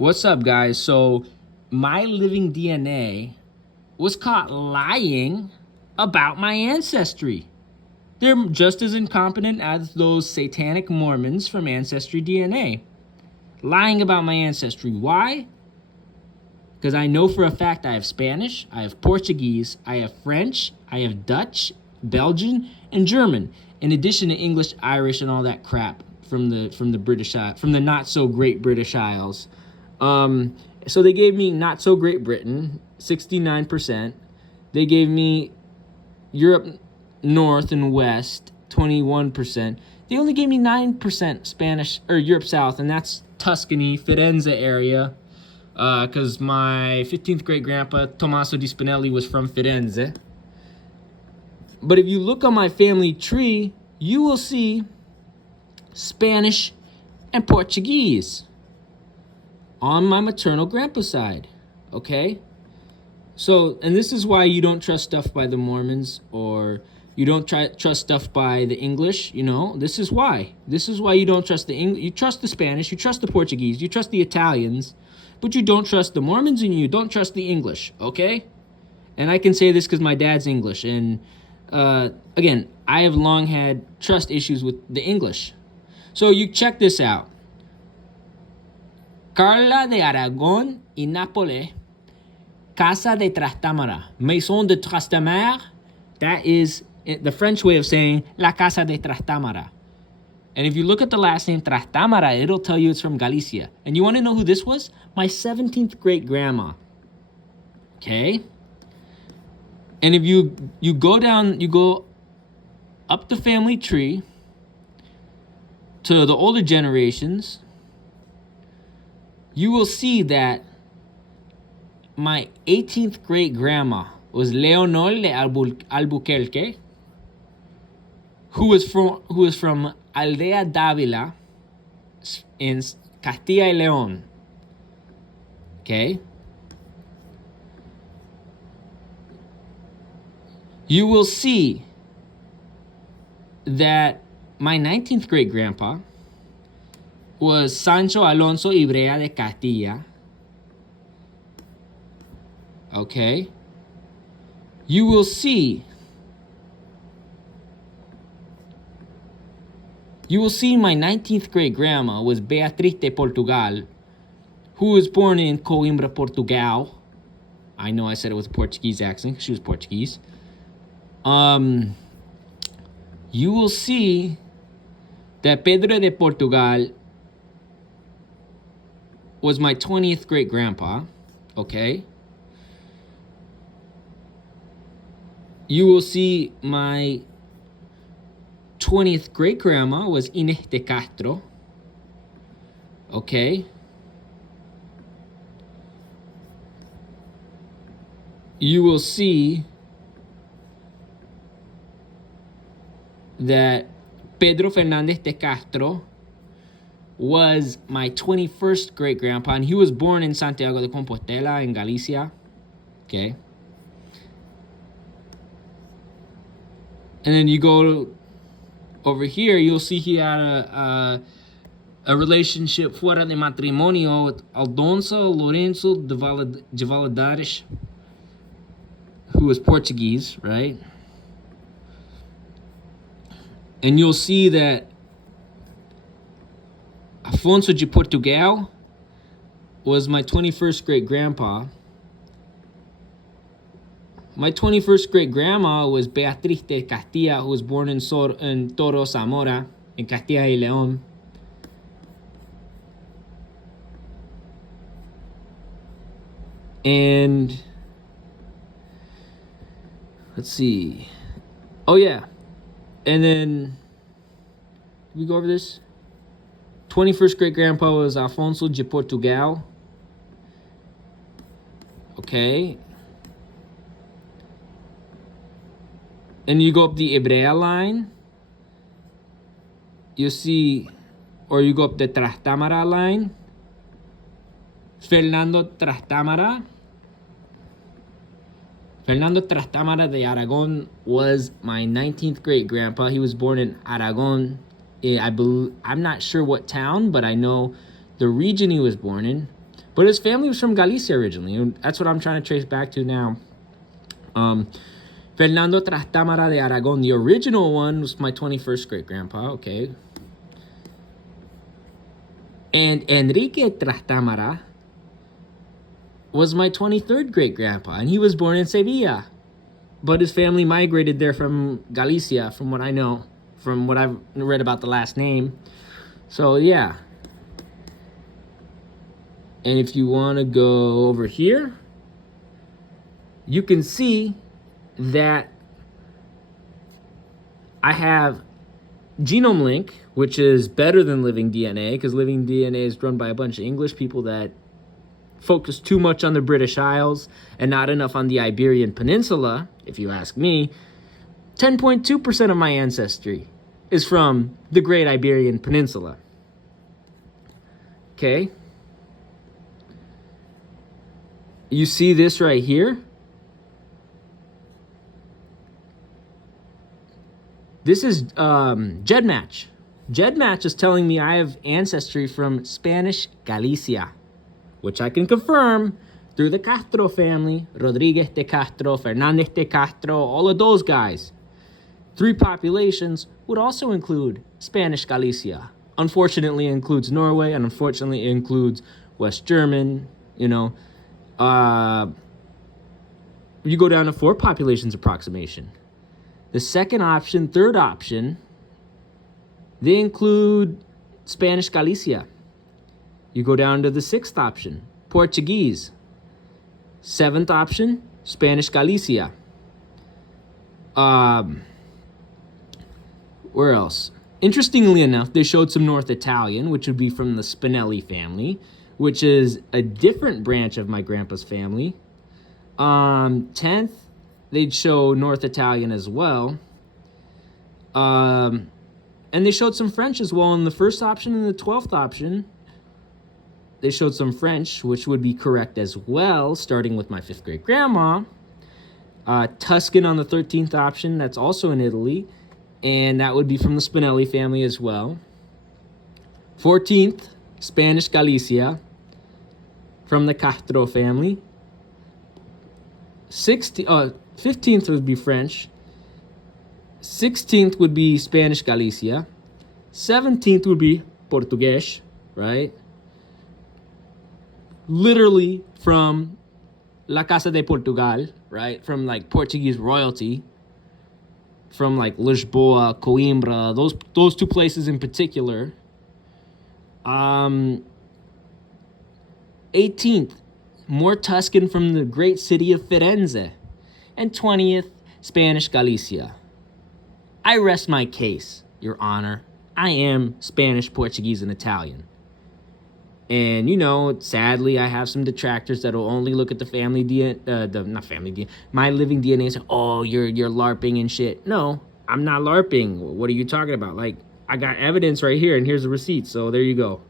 What's up, guys? So, my living DNA was caught lying about my ancestry. They're just as incompetent as those satanic Mormons from Ancestry DNA. Lying about my ancestry. Why? Because I know for a fact I have Spanish, I have Portuguese, I have French, I have Dutch, Belgian, and German, in addition to English, Irish, and all that crap from the British from the not so great British Isles. So they gave me not so great Britain, 69%. They gave me Europe North and West, 21%. They only gave me 9% Spanish or Europe South, and that's Tuscany, Firenze area. Because my 15th great grandpa, Tommaso di Spinelli, was from Firenze. But if you look on my family tree, you will see Spanish and Portuguese on my maternal grandpa's side, okay? So, and this is why you don't trust stuff by the Mormons, or you don't trust stuff by the English, you know? This is why. This is why you don't trust the English. You trust the Spanish, you trust the Portuguese, you trust the Italians, but you don't trust the Mormons and you don't trust the English, okay? And I can say this because my dad's English, and again, I have long had trust issues with the English. So you check this out. Carla de Aragon y Nápoles, Casa de Trastámara, Maison de Trastamare. That is the French way of saying La Casa de Trastámara. And if you look at the last name Trastámara, it'll tell you it's from Galicia. And you want to know who this was? My 17th great grandma. Okay? And if you go up the family tree to the older generations, you will see that my 18th great grandma was Leonor de Albuquerque, who was from Aldea Dávila in Castilla y León. Okay? You will see that my 19th great grandpa was Sancho Alonso Ibrea de Castilla. Okay? You will see my 19th great grandma was Beatriz de Portugal, who was born in Coimbra, Portugal. I know I said it with a Portuguese accent. She was Portuguese. You will see that Pedro de Portugal was my 20th great grandpa, okay? You will see my 20th great grandma was Inés de Castro, okay? You will see that Pedro Fernández de Castro was my 21st great grandpa, and he was born in Santiago de Compostela in Galicia. Okay. And then you go over here, you'll see he had a relationship fuera de matrimonio with Aldonso Lorenzo de Valadares, who was Portuguese, right? And you'll see that Afonso de Portugal was my 21st great grandpa. My 21st great grandma was Beatriz de Castilla, who was born in Toro, Zamora, in Castilla y León. And let's see. Oh, yeah. And then, did we go over this? 21st great grandpa was Afonso de Portugal. Okay. And you go up the Ibrea line. You see, or you go up the Trastámara line. Fernando Trastámara. Fernando Trastámara de Aragon was my 19th great grandpa. He was born in Aragon. I'm not sure what town, but I know the region he was born in. But his family was from Galicia originally, and that's what I'm trying to trace back to now. Fernando Trastámara de Aragon. The original one was my 21st great-grandpa, okay. And Enrique Trastámara was my 23rd great-grandpa, and he was born in Sevilla. But his family migrated there from Galicia, from what I know, from what I've read about the last name. So, yeah. And if you want to go over here, you can see that I have Genomelink, which is better than Living DNA, because Living DNA is run by a bunch of English people that focus too much on the British Isles and not enough on the Iberian Peninsula, if you ask me. 10.2% of my ancestry is from the Great Iberian Peninsula. Okay? You see this right here? This is GEDmatch. GEDmatch is telling me I have ancestry from Spanish Galicia, which I can confirm through the Castro family, Rodriguez de Castro, Fernandez de Castro, all of those guys. 3 populations would also include Spanish Galicia. Unfortunately, it includes Norway, and unfortunately, it includes West German, you know. You go down to 4 populations approximation. The second option, third option, they include Spanish Galicia. You go down to the 6th option, Portuguese. 7th option, Spanish Galicia. Where else? Interestingly enough, they showed some North Italian, which would be from the Spinelli family, which is a different branch of my grandpa's family. 10th, they'd show North Italian as well. And they showed some French as well in the first option and the 12th option. They showed some French, which would be correct as well, starting with my 5th great grandma. Tuscan on the 13th option, that's also in Italy, and that would be from the Spinelli family as well. 14th, Spanish Galicia, from the Castro family. 15th would be French. 16th would be Spanish Galicia. 17th would be Portuguese, right? Literally from La Casa de Portugal, right? From like Portuguese royalty. From like Lisboa, Coimbra, those 2 places in particular. 18th, more Tuscan from the great city of Firenze. And 20th, Spanish Galicia. I rest my case, Your Honor. I am Spanish, Portuguese, and Italian. And, you know, sadly, I have some detractors that will only look at the family DNA, my living DNA and say, oh, you're LARPing and shit. No, I'm not LARPing. What are you talking about? Like, I got evidence right here, and here's the receipt. So there you go.